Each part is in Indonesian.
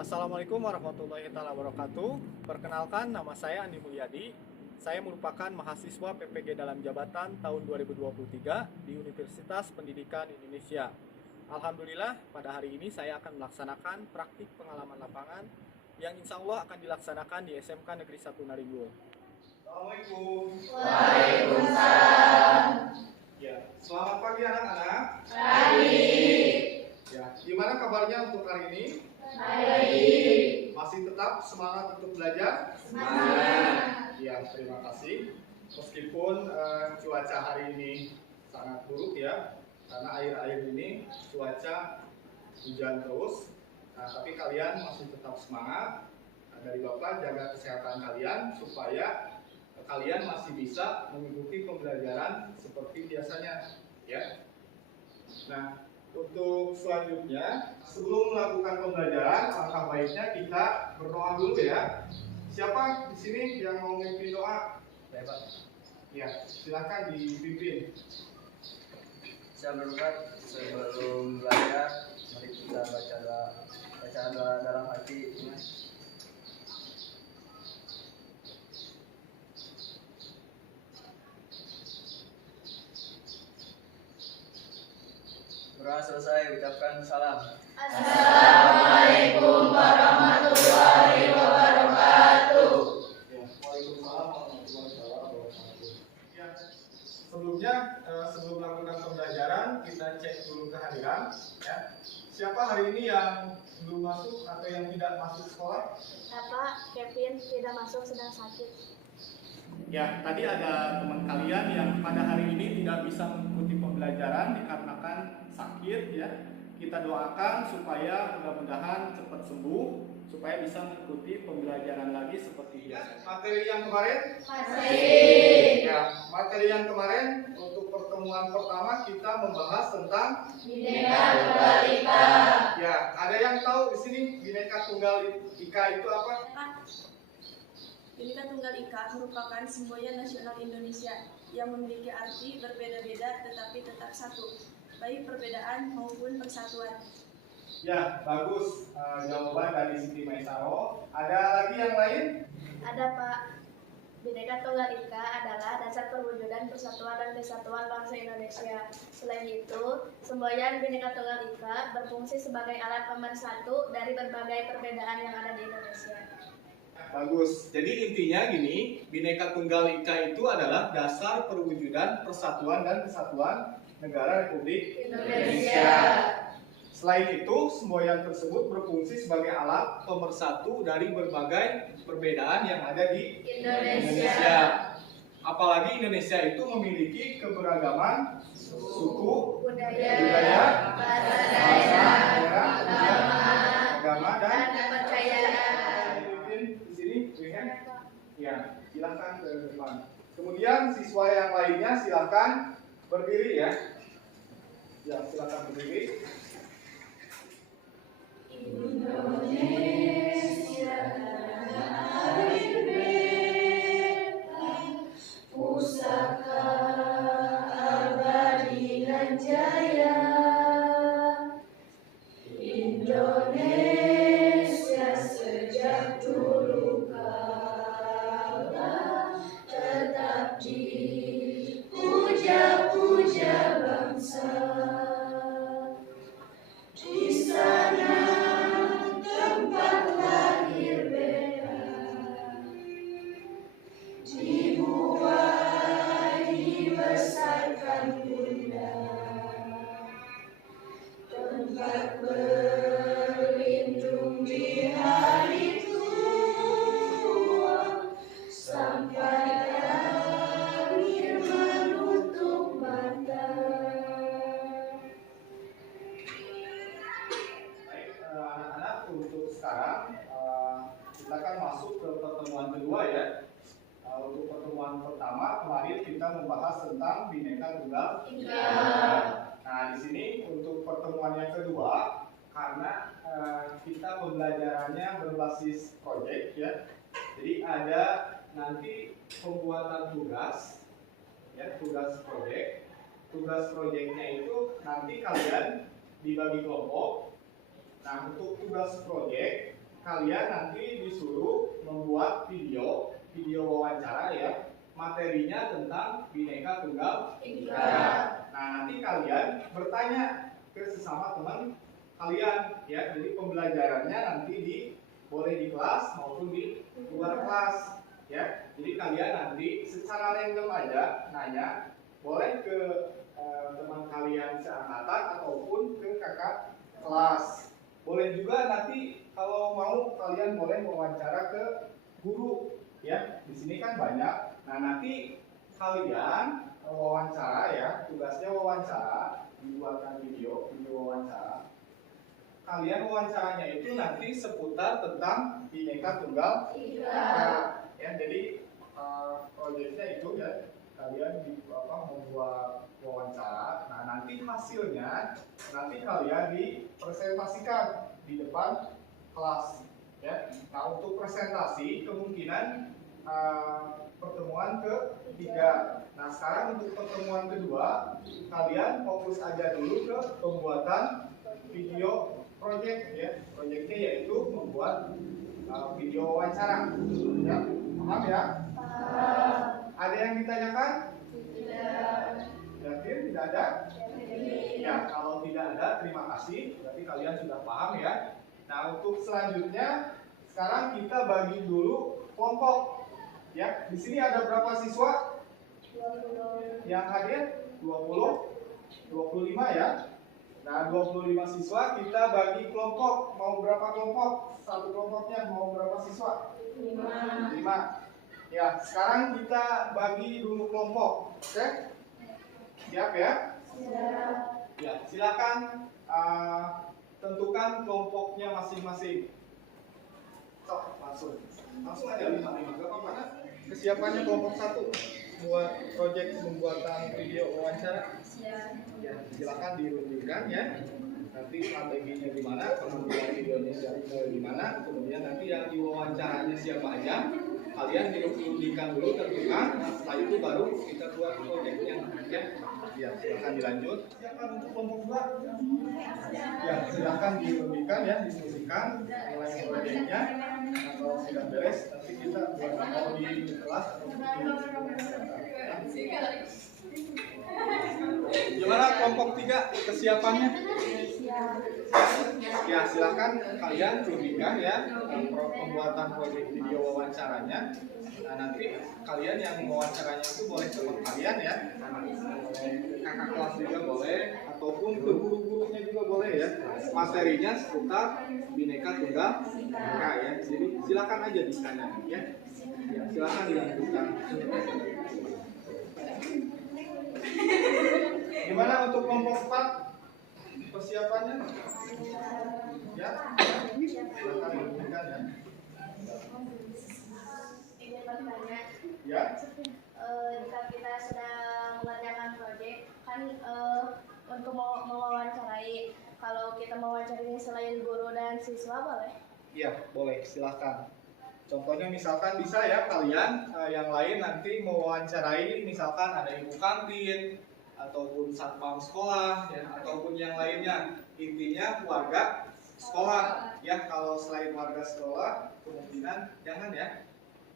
Assalamualaikum warahmatullahi wabarakatuh. Perkenalkan, nama saya Andi Mulyadi. Saya merupakan mahasiswa PPG dalam jabatan tahun 2023 di Universitas Pendidikan Indonesia. Alhamdulillah, pada hari ini saya akan melaksanakan praktik pengalaman lapangan yang insya Allah akan dilaksanakan di SMK Negeri 1 Naringgo. Assalamualaikum. Waalaikumsalam. Ya, selamat pagi anak-anak. Pagi. Ya, gimana kabarnya untuk hari ini? Baik. Masih tetap semangat untuk belajar? Semangat. Ya, terima kasih. Meskipun cuaca hari ini sangat buruk ya, karena akhir-akhir ini cuaca hujan terus. Nah, tapi kalian masih tetap semangat. Nah, dari Bapak jaga kesehatan kalian supaya kalian masih bisa mengikuti pembelajaran seperti biasanya, ya. Nah, untuk selanjutnya, sebelum melakukan pembelajaran, alangkah baiknya kita berdoa dulu ya. Siapa di sini yang mau memimpin doa? Ya Pak, Ya, silakan dipimpin. saya berdoa sebelum belajar, mari kita baca doa dalam hati. Doa selesai, ucapkan salam. Assalamualaikum warahmatullahi wabarakatuh. Ya, Waalaikumsalam warahmatullahi wabarakatuh. Ya, sebelumnya sebelum melakukan pembelajaran kita cek dulu kehadiran. Ya, siapa hari ini yang belum masuk atau yang tidak masuk sekolah? Bapak Kevin tidak masuk, sedang sakit. Ya, tadi ada teman kalian yang pada hari ini tidak bisa mengikuti pembelajaran dikarenakan sakit ya. Kita doakan supaya mudah-mudahan cepat sembuh supaya bisa mengikuti pembelajaran lagi seperti biasa. Materi yang kemarin? Masih. Ya, materi yang kemarin untuk pertemuan pertama kita membahas tentang Bineka Tunggal Ika. ya, ada yang tahu di sini Bineka Tunggal Ika itu apa? Bineka Tunggal Ika merupakan semboyan nasional Indonesia yang memiliki arti berbeda-beda tetapi tetap satu, baik perbedaan maupun persatuan. Ya, bagus jawaban dari Siti Maisaro. Ada lagi yang lain? Ada Pak. Bineka Tunggal Ika adalah dasar perwujudan persatuan dan kesatuan bangsa Indonesia. Selain itu, semboyan Bineka Tunggal Ika berfungsi sebagai alat pemersatu dari berbagai perbedaan yang ada di Indonesia. Bagus. Jadi intinya gini, Bineka Tunggal Ika itu adalah dasar perwujudan persatuan dan kesatuan negara Republik Indonesia. Selain itu, semboyan tersebut berfungsi sebagai alat pemersatu dari berbagai perbedaan yang ada di Indonesia. Apalagi Indonesia itu memiliki keberagaman suku, budaya, bahasa daerah, agama, dan kepercayaan. Mungkin di sini, ya, silakan ke depan. Kemudian siswa yang lainnya silakan berdiri ya. Ya, silakan berdiri. Indonesia hari bebas, pusaka abadi dan jaya. Indonesia sejak dulu kala tetap dipuja-puja bangsa. Di sana tempat lahir beta, dibuai dibesarkan bunda, tempat berlindung di hari tua, sampai akhir menutup mata. Baik, anak-anak, untuk sekarang kita akan masuk ke pertemuan kedua ya. Untuk pertemuan pertama kemarin kita membahas tentang Bineka Tunggal Ika. Nah, di sini untuk pertemuan yang kedua, karena kita pembelajarannya berbasis proyek ya. Jadi ada nanti pembuatan tugas, ya, tugas proyek. Tugas proyeknya itu nanti kalian dibagi kelompok. Nah, untuk tugas proyek kalian nanti disuruh membuat video wawancara ya, materinya tentang Bhinneka Tunggal Ika. Nah, nanti kalian bertanya ke sesama teman kalian ya. Jadi pembelajarannya nanti boleh di kelas maupun di luar kelas ya. Jadi kalian nanti secara random aja nanya, boleh ke teman kalian seangkatan ataupun ke kakak kelas. Boleh juga nanti kalau mau kalian boleh wawancara ke guru ya. Di sini kan banyak. Nah, nanti kalian wawancara ya, tugasnya wawancara, dibuatkan video wawancara. Kalian wawancaranya itu nanti seputar tentang Bhinneka Tunggal Ika. Ya, jadi proyeknya itu ya, kalian membuat wawancara. Nah, nanti hasilnya nanti kalian dipresentasikan di depan kelas ya. Nah, untuk presentasi kemungkinan pertemuan ketiga. Nah, sekarang untuk pertemuan kedua kalian fokus aja dulu ke pembuatan video project ya. Projectnya yaitu membuat video wawancara ya. Paham ya? Ada yang ditanyakan? Tidak. Yakin tidak ada? Ya, kalau tidak ada terima kasih, berarti kalian sudah paham ya. Nah, untuk selanjutnya sekarang kita bagi dulu kelompok ya. Di sini ada berapa siswa? 20. Yang hadir 20, 25 ya. Nah, 25 siswa kita bagi kelompok. Mau berapa kelompok? Satu kelompoknya mau berapa siswa? 5. Ya, sekarang kita bagi dulu kelompok. Oke? Siap ya? Siap. Ya, silakan tentukan kelompoknya masing-masing. Sok, langsung aja 5. Gak apa-apa. Kesiapannya kelompok 1 buat proyek pembuatan video wawancara. Ya, silakan dirundingkan ya. Nanti strateginya gimana, pembuatan videonya gimana, kemudian nanti yang diwawancaranya siapa aja. Kalian dirundingkan dulu, tentukan. Setelah itu baru kita buat proyeknya ya. Ya, silakan dilanjut. Silakan untuk kelompok 2. Ya, silakan dirundingkan ya, diskusikan mulai proyeknya. Nah, kalau sudah beres, nanti kita buat mau di kelas atau gimana kelompok 3 kesiapannya? Ya, silakan kalian rundingkan ya pembuatan proyek video wawancaranya. Nah, nanti kalian yang mewawancaranya itu boleh teman kalian ya, kakak kelas juga boleh, ataupun ke guru-gurunya juga boleh ya. Materinya seputar Bhinneka Tunggal Ika ya. Jadi silakan aja ditanya ya. Ya, silakan dilanjutkan. Gimana untuk kelompok 4 persiapannya? Ya, silakan dilanjutkan ya. Ini bertanya. Ya. Jika kita sedang mengerjakan proyek, kan untuk mewawancarai, kalau kita mewawancarai selain guru dan siswa boleh? Iya, boleh, silakan. Contohnya misalkan bisa ya kalian yang lain nanti mewawancarai misalkan ada ibu kantin ataupun satpam sekolah ya, ataupun yang lainnya. Intinya warga sekolah ya. Kalau selain warga sekolah kemungkinan jangan ya.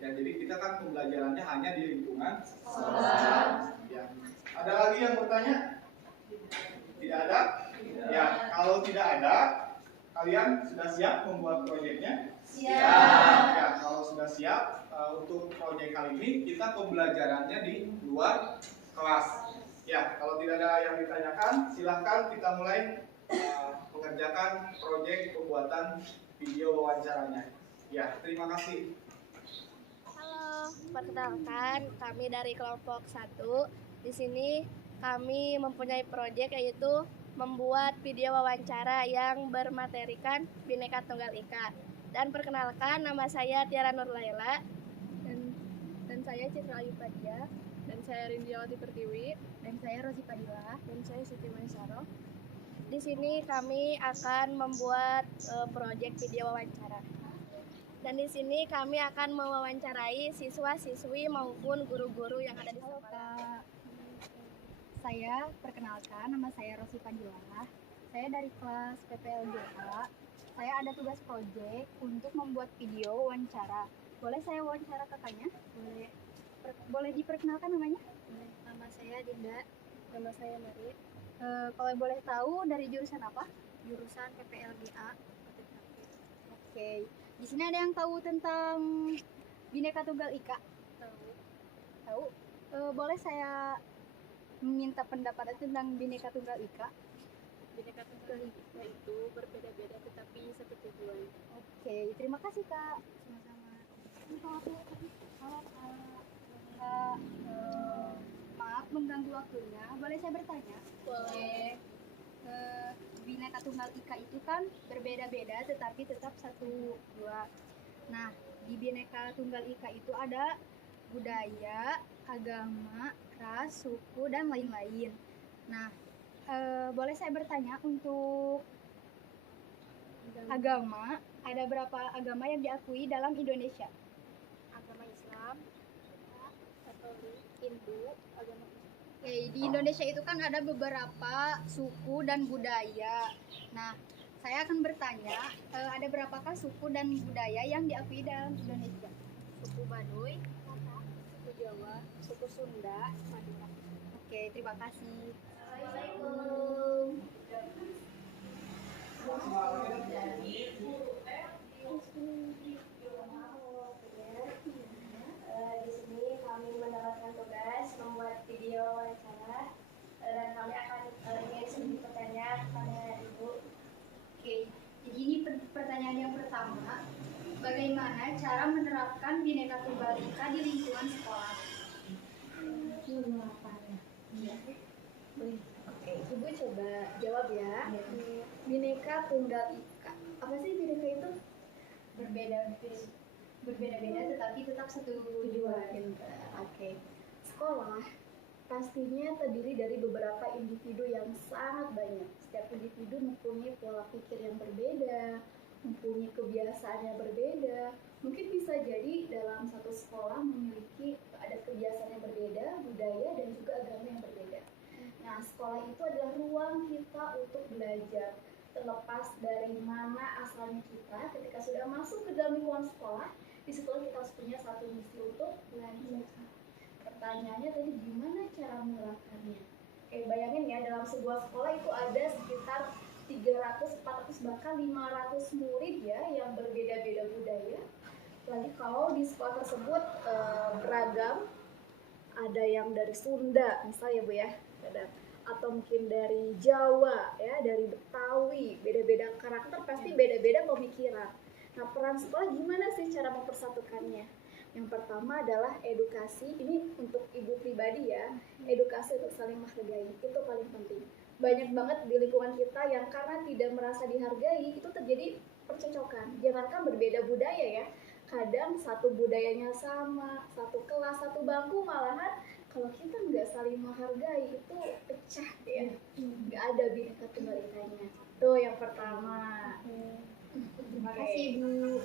Ya, jadi kita kan pembelajarannya hanya di lingkungan sekolah. Ya. Ada lagi yang bertanya? Tidak ada? Ya, kalau tidak ada, kalian sudah siap membuat proyeknya? Siap. Ya, kalau sudah siap untuk proyek kali ini kita pembelajarannya di luar kelas. Ya, kalau tidak ada yang ditanyakan, silahkan kita mulai mengerjakan proyek pembuatan video wawancaranya. Ya, terima kasih. Halo, perkenalkan kami dari kelompok 1. Di sini kami mempunyai proyek yaitu membuat video wawancara yang bermaterikan Bhinneka Tunggal Ika. Dan perkenalkan, nama saya Tiara Nurlaila dan saya Citra Ayu Fadia, dan saya Rindiawati Pertiwi, dan saya Rosi Padilla, dan saya Siti Maisaro. Di sini kami akan membuat proyek video wawancara. Dan di sini kami akan mewawancarai siswa-siswi maupun guru-guru yang ada di sekolah. Saya perkenalkan, nama saya Rosi Padilla. Saya dari kelas PPLGA. saya ada tugas proyek untuk membuat video wawancara. Boleh saya wawancara kakaknya? Boleh. Boleh diperkenalkan namanya? Boleh. Nama saya Dinda. Nama saya Mari. Kalau boleh tahu dari jurusan apa? Jurusan PPLGA. Oke. Di sini ada yang tahu tentang Bhinneka Tunggal Ika? Tahu. Tahu? Boleh saya meminta pendapat tentang Bhinneka Tunggal Ika? Bhinneka Tunggal Ika itu berbeda-beda tetapi satu tujuan. Oke, terima kasih Kak. Sama-sama. Halo Kak. Maaf mengganggu waktunya. Boleh saya bertanya? Boleh. Bhinneka Tunggal Ika itu kan berbeda-beda tetapi tetap satu dua. Nah, di Bhinneka Tunggal Ika itu ada budaya, agama, ras, suku, dan lain-lain. Nah, boleh saya bertanya untuk agama, ada berapa agama yang diakui dalam Indonesia? Agama Islam, Katolik, Hindu, agama Islam. Oke, di Indonesia itu kan ada beberapa suku dan budaya. Nah, saya akan bertanya, ada berapakah suku dan budaya yang diakui dalam Indonesia? Suku Baduy, suku Jawa, suku Sunda, Madura. Oke, terima kasih. Assalamualaikum. Di sini kami mendapatkan tugas membuat video wawancara dan kami akan ingin sedikit bertanya kepada Ibu. Oke, jadi ini pertanyaan yang pertama. Bagaimana cara menerapkan Bhinneka Tunggal Ika di lingkungan sekolah? Oke, Ibu coba jawab ya. Bhinneka Tunggal Ika. Apa sih Bhinneka itu? Berbeda-beda tetapi tetap satu tujuan. Oke. Sekolah pastinya terdiri dari beberapa individu yang sangat banyak. Setiap individu mempunyai pola pikir yang berbeda, mempunyai kebiasaan yang berbeda. Mungkin bisa jadi dalam satu sekolah memiliki ada kebiasaan yang berbeda, budaya dan juga agama yang berbeda. Nah, sekolah itu adalah ruang kita untuk belajar. Terlepas dari mana asalnya kita, ketika sudah masuk ke dalam lingkungan sekolah, di situ kita harus punya satu misi untuk belajar. Pertanyaannya tadi gimana cara menerapkannya? Oke, bayangin ya, dalam sebuah sekolah itu ada sekitar 300, 400, bahkan 500 murid ya yang berbeda-beda budaya. Lagi kalau di sekolah tersebut beragam, ada yang dari Sunda misalnya Bu ya, atau mungkin dari Jawa ya, dari Betawi, beda-beda karakter, pasti beda-beda pemikiran. Nah, peran sekolah gimana sih cara mempersatukannya? Yang pertama adalah edukasi, ini untuk ibu pribadi ya, edukasi untuk saling menghargai, itu paling penting. Banyak banget di lingkungan kita yang karena tidak merasa dihargai, itu terjadi percecokan. Jangankan berbeda budaya ya, kadang satu budayanya sama, satu kelas, satu bangku, malahan kalau kita nggak saling menghargai, itu pecah ya, nggak ada Bhinneka Tunggal Ikanya. Tuh yang pertama. Terima kasih Ibu.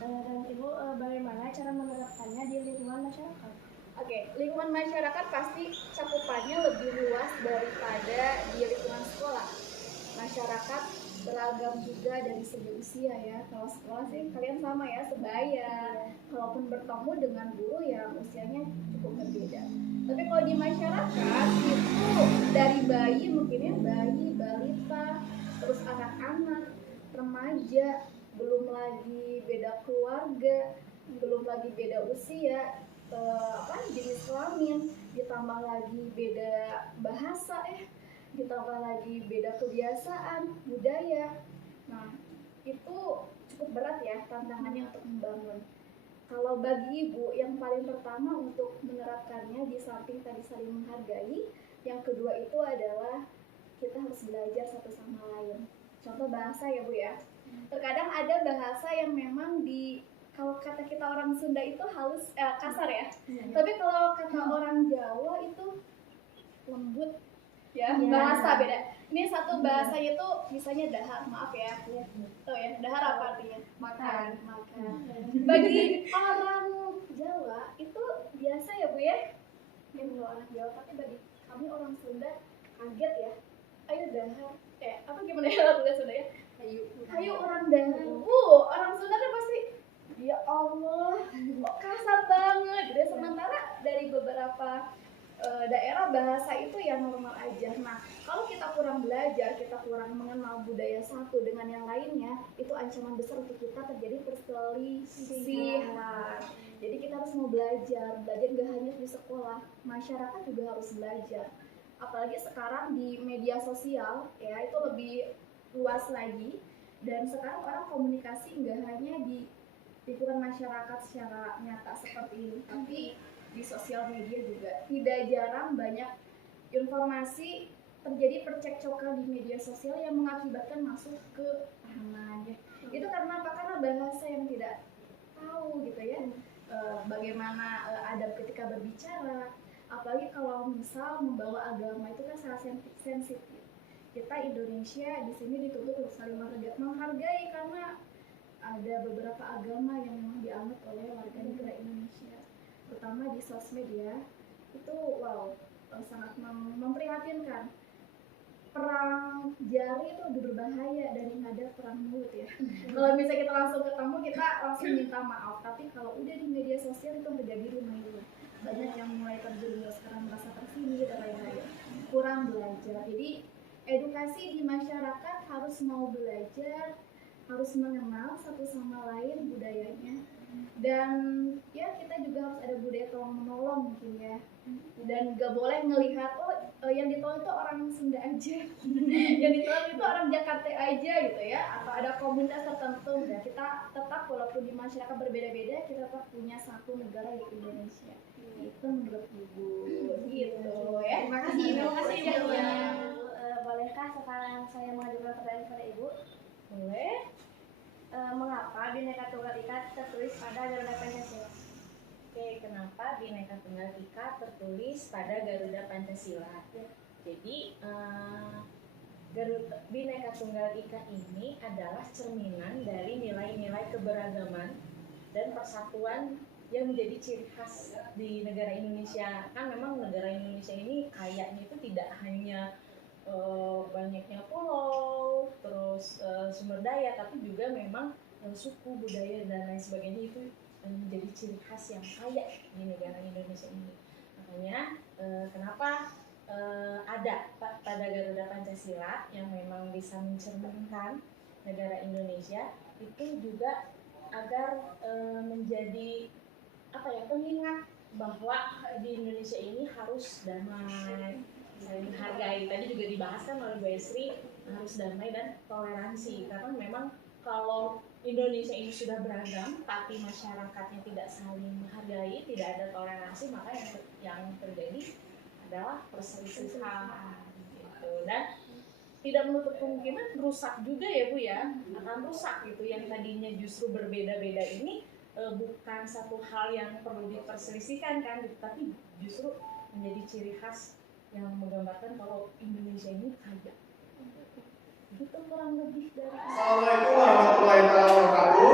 Dan Ibu, bagaimana cara menerapkannya di lingkungan masyarakat? Oke, lingkungan masyarakat pasti cakupannya lebih luas daripada di lingkungan sekolah. Masyarakat beragam juga dari segi usia ya. Kalau sekolah sih kalian sama ya, sebaya. Kalaupun bertemu dengan guru yang usianya cukup berbeda. Tapi kalau di masyarakat itu dari bayi, mungkin ya bayi, balita, terus anak-anak, remaja, belum lagi beda keluarga, belum lagi beda usia, jenis kelamin, ditambah lagi beda bahasa ditambah lagi beda kebiasaan, budaya. Nah, itu cukup berat ya tantangannya untuk membangun. Kalau bagi ibu, yang paling pertama untuk menerapkannya di samping tadi saling menghargai, yang kedua itu adalah kita harus belajar satu sama lain. Contoh bahasa ya Bu ya. Terkadang ada bahasa yang memang kalau kata kita orang Sunda itu halus, kasar ya. Tapi kalau kata orang Jawa itu lembut ya, bahasa beda. Ini satu bahasa itu misalnya dahar, maaf ya. Tahu ya, dahar apa artinya? Makan. Bagi orang Jawa itu biasa ya Bu ya. Yang orang Jawa, tapi bagi kami orang Sunda kaget ya. Ayo dahar. Apa gimana ya lagu Sunda ya? Hayu orang Dawu, orang Sunda kan pasti ya Allah, kok kasar banget. Dan sementara dari beberapa daerah bahasa itu yang normal aja. Nah, kalau kita kurang belajar, kita kurang mengenal budaya satu dengan yang lainnya, itu ancaman besar untuk kita terjadi perselisihan. Jadi kita harus mau belajar gak hanya di sekolah, masyarakat juga harus belajar. Apalagi sekarang di media sosial, ya itu lebih luas lagi. Dan sekarang orang komunikasi nggak hanya di lingkungan masyarakat secara nyata seperti ini, tapi di sosial media juga. Tidak jarang banyak informasi terjadi percekcokan di media sosial yang mengakibatkan masuk ke tahanan. Ya. Itu karena apa? Karena bahasa yang tidak tahu gitu ya. Bagaimana adab ketika berbicara, apalagi kalau misal membawa agama itu kan sangat sensitif. Kita Indonesia di sini dituntut untuk saling menghargai karena ada beberapa agama yang memang dianut oleh warga negara Indonesia, terutama di sosmed ya. Itu sangat memprihatinkan. Perang jari itu lebih berbahaya daripada perang mulut ya. Kalau misalnya kita langsung ketemu, kita langsung minta maaf. Tapi kalau udah di media sosial itu terjadi lumayan. Banyak yang mulai terjerumus sekarang merasa tersindir dan lain-lain. Kurang belajar. Jadi edukasi di masyarakat harus mau belajar, harus mengenal satu sama lain budayanya. Dan ya kita juga harus ada budaya tolong menolong mungkin ya. Dan gak boleh ngelihat yang ditolong itu orang Sunda aja, yang ditolong itu orang Jakarta aja gitu ya, atau ada komunitas tertentu. Dan kita tetap walaupun di masyarakat berbeda-beda, kita tetap punya satu negara yaitu Indonesia. Itu menurut Ibu gitu ya. Terima kasih Ibu. Bolehkah sekarang saya mengajukan pertanyaan kepada Ibu? Boleh. Mengapa Bhinneka Tunggal Ika tertulis pada Garuda Pancasila? Oke, kenapa Bhinneka Tunggal Ika tertulis pada Garuda Pancasila? Jadi Bhinneka Tunggal Ika ini adalah cerminan dari nilai-nilai keberagaman dan persatuan yang menjadi ciri khas di negara Indonesia. Kan memang negara Indonesia ini kayaknya itu tidak hanya banyaknya pulau, terus sumber daya, tapi juga memang suku, budaya dan lain sebagainya itu menjadi ciri khas yang kaya di negara Indonesia ini. Makanya kenapa ada pada Garuda Pancasila yang memang bisa mencerminkan negara Indonesia, itu juga agar menjadi pengingat bahwa di Indonesia ini harus damai, saling menghargai. Tadi juga dibahaskan oleh Bu Esri, harus damai dan toleransi, karena memang kalau Indonesia ini sudah beragam tapi masyarakatnya tidak saling menghargai, tidak ada toleransi, maka yang terjadi adalah perselisihan gitu. Dan tidak menutup kemungkinan rusak juga ya Bu ya, akan rusak gitu. Yang tadinya justru berbeda-beda ini bukan satu hal yang perlu diperselisihkan kan, tapi justru menjadi ciri khas yang menggambarkan kalau Indonesia ini kaya. Gitu kurang lebih dari. Assalamualaikum warahmatullahi wabarakatuh.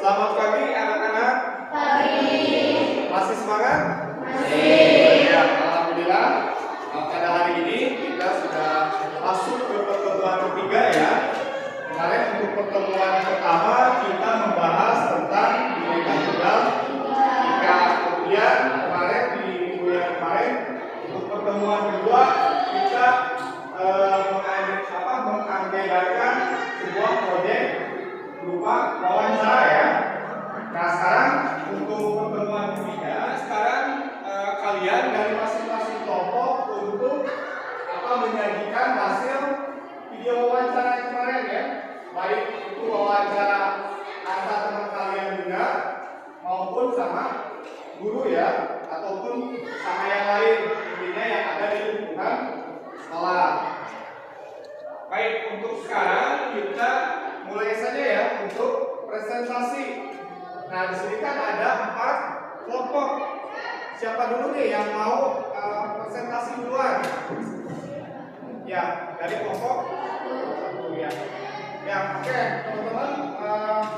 Selamat pagi anak-anak. Masih semangat? Ya, alhamdulillah. Pada hari ini kita sudah masuk ke pertemuan ketiga ya. Kemarin untuk pertemuan pertama kita membahas tentang Bhinneka Tunggal Ika. Kemudian kemarin di minggu yang kemarin untuk pertemuan kedua kita menganggarkan sebuah proyek berupa wawancara ya. Nah sekarang untuk pertemuan ketiga, sekarang kalian dari masing-masing kelompok untuk menyajikan hasil video wawancara yang kemarin ya, baik itu wawancara antara teman kalian juga maupun sama guru ya, ataupun sama yang lain, intinya yang ada di lingkungan sekolah. Baik, untuk sekarang kita mulai saja ya untuk presentasi. Nah di sini kan ada 4 kelompok. Siapa dulu nih yang mau presentasi duluan? Ya, dari kelompok 1 ya. Ya, oke, teman-teman,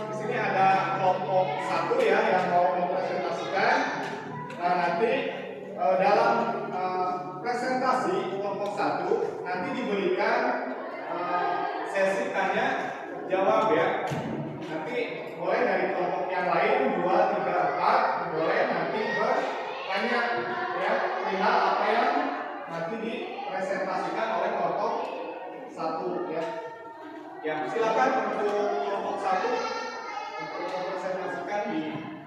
di sini ada kelompok 1 ya yang mau mempresentasikan. Nah, nanti dalam presentasi kelompok 1 nanti diberikan sesi tanya jawab ya. Nanti boleh dari kelompok yang lain 2, 3, 4 boleh nanti bertanya ya perihal apa yang nanti dipresentasikan oleh kelompok 1 ya. Ya, silakan untuk kelompok 1 untuk mempresentasikan di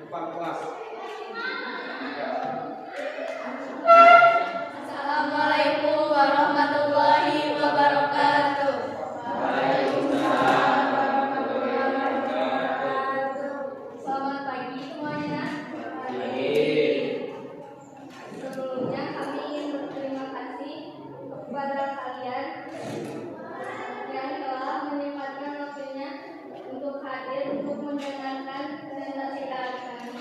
depan kelas. Ya. Assalamualaikum warahmatullahi wabarakatuh. Selamat pagi semuanya. Sebelumnya kami ingin berterima kasih kepada kalian yang telah menyempatkan waktunya untuk hadir untuk mendengarkan presentasi kami.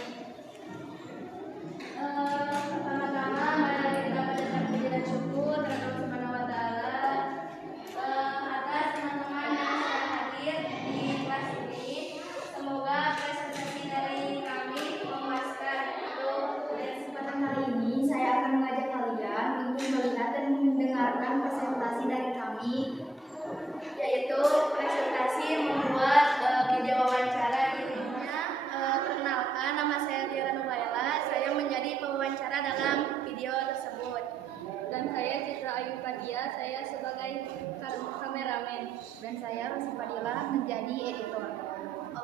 Pertama-tama mari kita panjatkan puji dan syukur kepada Allah Subhanahu wa taala atas teman-teman yang sudah hadir di kelas ini. Semoga presentasi dari kami memuaskan. Pada kesempatan kali ini saya akan mengajak kalian untuk melihat dan mendengarkan presentasi dari kami, yaitu presentasi membuat video wawancara. Perkenalkan, nama saya Tiara Nubaila. Saya menjadi pewawancara dalam video tersebut. Dan saya Citra Ayu Fadia, saya sebagai kameramen. Dan saya Rosi Fadila menjadi editor.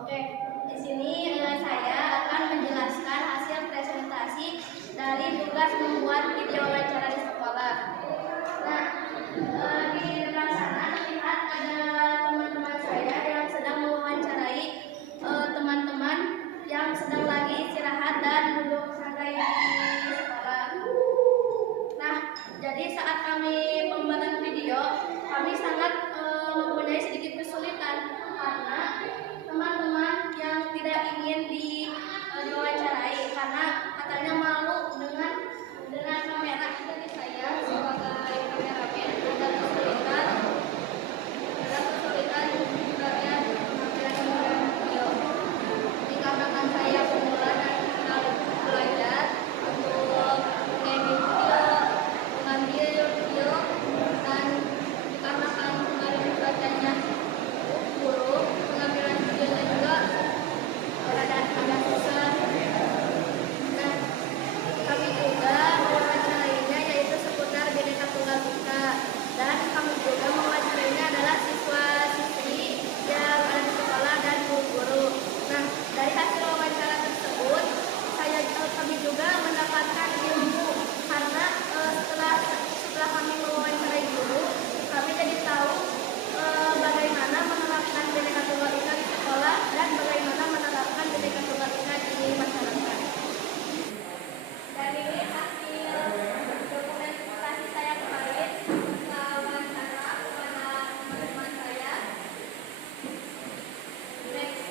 Oke, di sini saya akan menjelaskan hasil presentasi dari tugas membuat video wawancara di sekolah. Nah, di depan sana terlihat ada teman-teman saya yang sedang mewawancarai teman-teman yang sedang lagi istirahat dan duduk santai di sekolah. Nah, jadi saat kami pembuatan video, kami sangat mempunyai sedikit kesulitan karena teman-teman yang tidak ingin diwawancarai karena katanya malu dengan kamera. Jadi saya sebagai kameramen ada kesulitan bagian pengambilan video. Dikarenakan saya pemula dan sedang belajar untuk edit video, mengambil video, dan dikarenakan kemarin bacanya buruk, pengambilan videonya juga agak susah. Nah, kami juga mewawancarainya yaitu seputar Bhinneka Tunggal Ika, dan kami juga mewawancarainya adalah siswa-siswi yang ada di sekolah dan guru-guru. Nah, dari hasil wawancara tersebut, kami juga mendapatkan ilmu karena setelah kami mewawancarai guru, kami jadi tahu bagaimana menerapkan Bhinneka Tunggal Ika di sekolah dan bagaimana menerapkan Bhinneka Tunggal Ika di masyarakat. Dan ini hasil dokumentasi saya kemarin setelah wawancara kepada teman-teman saya. Next.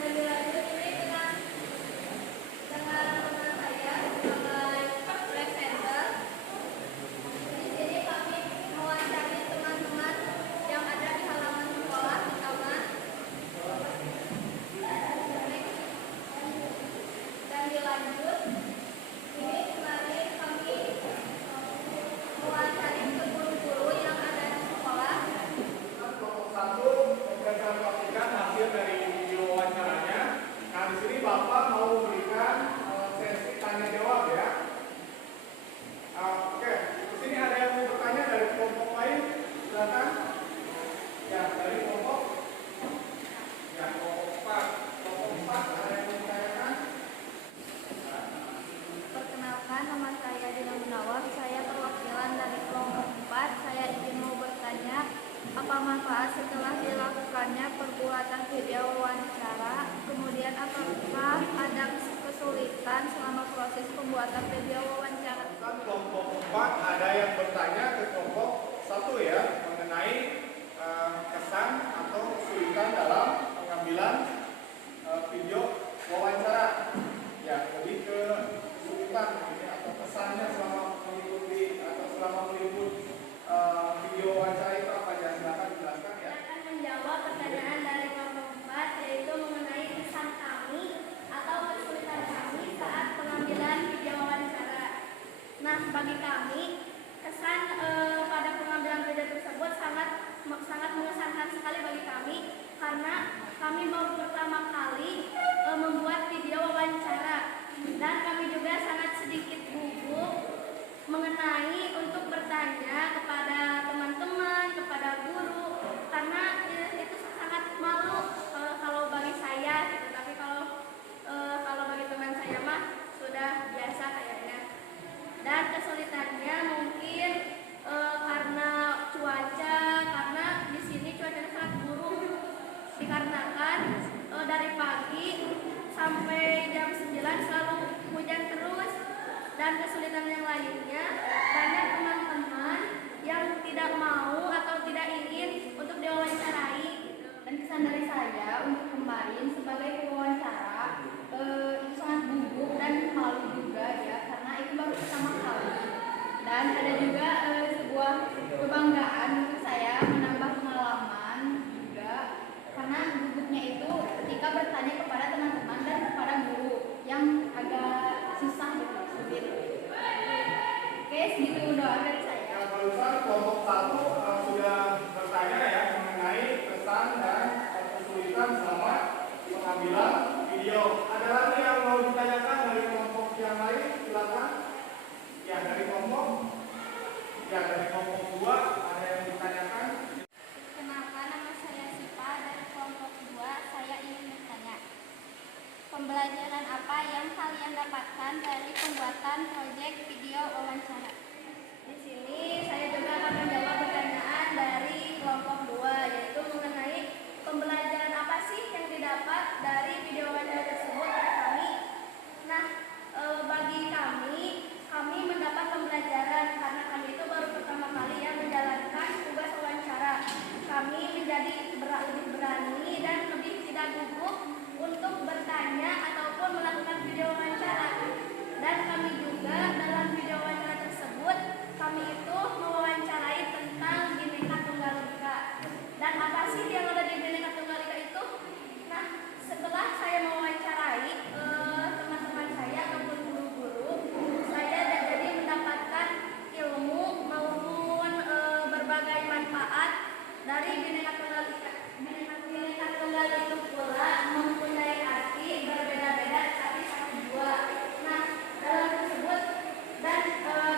Lebih lanjut ini dengan teman saya sebagai presenter. Di sini kami mewawancarai teman-teman yang ada di halaman sekolah pertama. Dan dilanjut, ini kemarin kami mewawancarai ke guru-guru yang ada di sekolah. Kelompok 1 mempresentasikan hasil dari video wawancaranya. Nah, di sini Bapak mau memberikan sesi tanya jawab ya. Oke, di sini ada yang mau bertanya dari kelompok lain? Silakan. Ya, dari kelompok. Ya, kelompok 4. Kelompok 4 ada yang mau bertanyakan? Perkenalkan, nama saya Dina Munawar. Saya perwakilan dari kelompok 4. Saya ingin mau bertanya, apa manfaat setelah dilakukannya perbuatan video wawancara? Kemudian apakah ada kesulitan selama proses pembuatan video wawancara? Kan kelompok 4 ada yang bertanya ke kelompok 1 ya mengenai kesan atau kesulitan dalam pengambilan video wawancara. Ya, lebih ke kesulitan ini atau kesannya selama mengikuti atau selama meliput video wawancara itu apa ya? Silakan jelaskan ya. Saya akan menjawab pertanyaan dari kelompok 4, yaitu mengenai kesan kami atau kesulitan kami saat pengambilan bagi kami kesan pada pengambilan video tersebut sangat mengesankan sekali bagi kami karena kami baru pertama kali membuat video wawancara dan kami juga sangat sedikit gugup mengenai untuk bertanya kepada teman-teman, kepada guru karena itu sangat malu kalau bagi saya gitu. Tapi kalau bagi teman saya mah sudah biasa kayaknya. Dan kesulitannya mungkin karena cuaca, karena di sini cuacanya sangat buruk dikarenakan dari pagi sampai jam 9 selalu hujan terus. Dan kesulitan yang lainnya, banyak teman-teman yang tidak mau atau tidak ingin untuk diwawancarai. Dan kesan dari saya untuk kemarin sebagai pewawancara itu sangat gugup dan malu juga ya, karena itu baru pertama kali. Dan ada juga sebuah kebanggaan untuk saya menambah pengalaman juga, karena gugupnya itu ketika bertanya kepada teman-teman dan kepada guru yang agak susah gitu. Oke, segitu doa dari saya. Yang barusan kelompok 1 sudah bertanya ya mengenai kesan dan kesulitan selama pengambilan video. Ada lagi yang mau ditanyakan dari kelompok yang lain? Silakan. Ya, dari kelompok 2 ada yang ditanyakan. Kenapa nama saya Sipa dari kelompok 2? Saya ingin bertanya, pembelajaran apa yang kalian dapatkan dari pembuatan proyek video wawancara? Di sini saya juga akan menjawab pertanyaan dari kelompok 2, yaitu mengenai pembelajaran apa sih yang didapat dari video wawancara tersebut oleh kami. Nah, bagi kami mendapat pembelajaran karena kami itu baru pertama kali yang menjalankan tugas wawancara. Kami menjadi lebih berani dan lebih tidak gugup untuk bertanya ataupun melakukan video wawancara. Dan kami juga dalam video wawancara tersebut kami itu mewawancarai tentang Bhinneka Tunggal Ika. Dan apa sih yang ada di Bhinneka Tunggal Ika itu? Nah, setelah saya mewawancarai teman-teman saya ataupun guru-guru, saya jadi mendapatkan ilmu maupun berbagai manfaat dari Bhinneka Tunggal Ika. Bhinneka Tunggal itu pula mempunyai arti berbeda-beda tapi satu dua. Nah,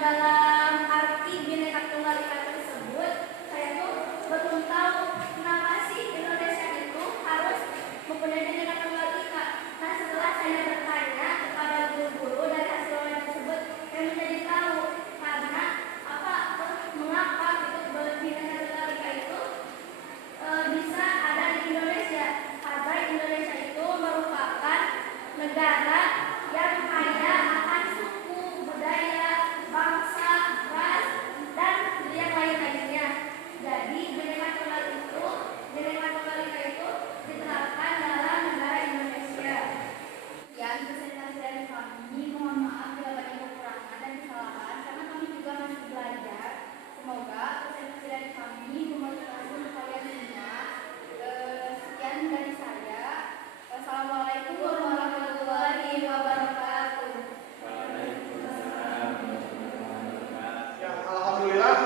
dalam arti Bhinneka Tunggal Ika tersebut, saya tuh belum tahu kenapa sih Indonesia itu harus mempunyai Bhinneka Tunggal Ika. Nah, setelah saya bertanya kepada guru-guru dari hasil wawancara tersebut, saya menjadi tahu karena mengapa Bhinneka Tunggal Ika itu bisa ada di Indonesia. Karena Indonesia itu merupakan negara yang kaya akan suku, budaya, bangsa, ras, dan yang lain-lainnya. Jadi Bhinneka Tunggal Ika itu diterapkan dalam negara Indonesia. Sekian presentasi dari kami. Mohon maaf bila banyak kekurangan dan kesalahan karena kami juga masih belajar. Semoga presentasi dari kami memotivasi untuk kalian semua. Sekian dari saya. Wassalamualaikum warahmatullahi wabarakatuh. Ya, alhamdulillah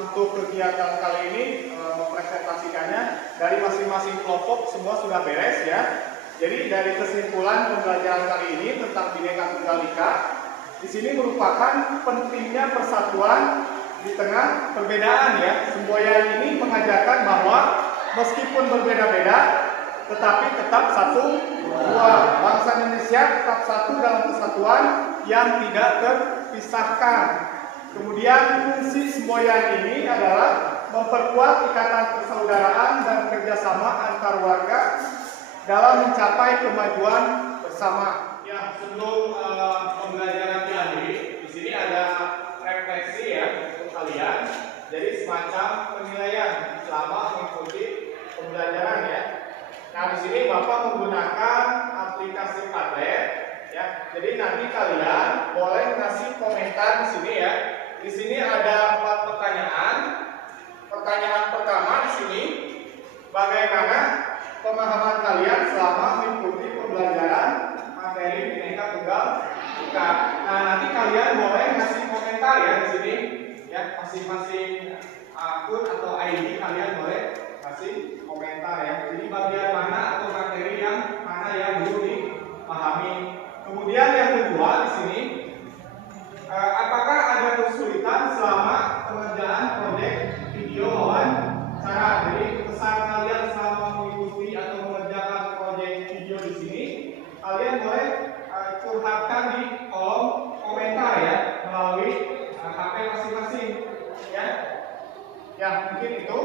untuk kegiatan kali ini mempresentasikannya dari masing-masing kelompok semua sudah beres ya. Jadi dari kesimpulan pembelajaran kali ini tentang Bhinneka Tunggal Ika, di sini merupakan pentingnya persatuan di tengah perbedaan ya. Semboyan ini mengajarkan bahwa meskipun berbeda-beda, tetapi tetap satu dua. Bangsa Indonesia tetap satu dalam kesatuan yang tidak terpisahkan. Kemudian fungsi semboyan ini adalah memperkuat ikatan persaudaraan dan kerjasama antar warga dalam mencapai kemajuan bersama. Ya, sebelum pembelajaran diakhiri, di sini ada refleksi ya untuk kalian. Jadi semacam penilaian selama mengikuti pembelajaran ya. Nah, di sini Bapak menggunakan aplikasi Padlet ya. Jadi nanti kalian boleh kasih komentar di sini ya. Di sini ada 4 pertanyaan. Pertanyaan pertama di sini, bagaimana pemahaman kalian selama mengikuti pembelajaran materi Bhinneka Tunggal Ika? Nah, nanti kalian boleh kasih komentar komentar ya di sini ya, masing-masing akun atau ID kalian boleh kasih komentar ya. Jadi bagian mana atau materi yang mana yang belum dipahami. Kemudian yang kedua di sini, apakah ada kesulitan selama pengerjaan proyek video wawancara? Jadi pesan kalian selama mengikuti atau mengerjakan proyek video di sini, kalian boleh curhatkan di kolom komentar ya melalui HP masing-masing ya. Ya mungkin itu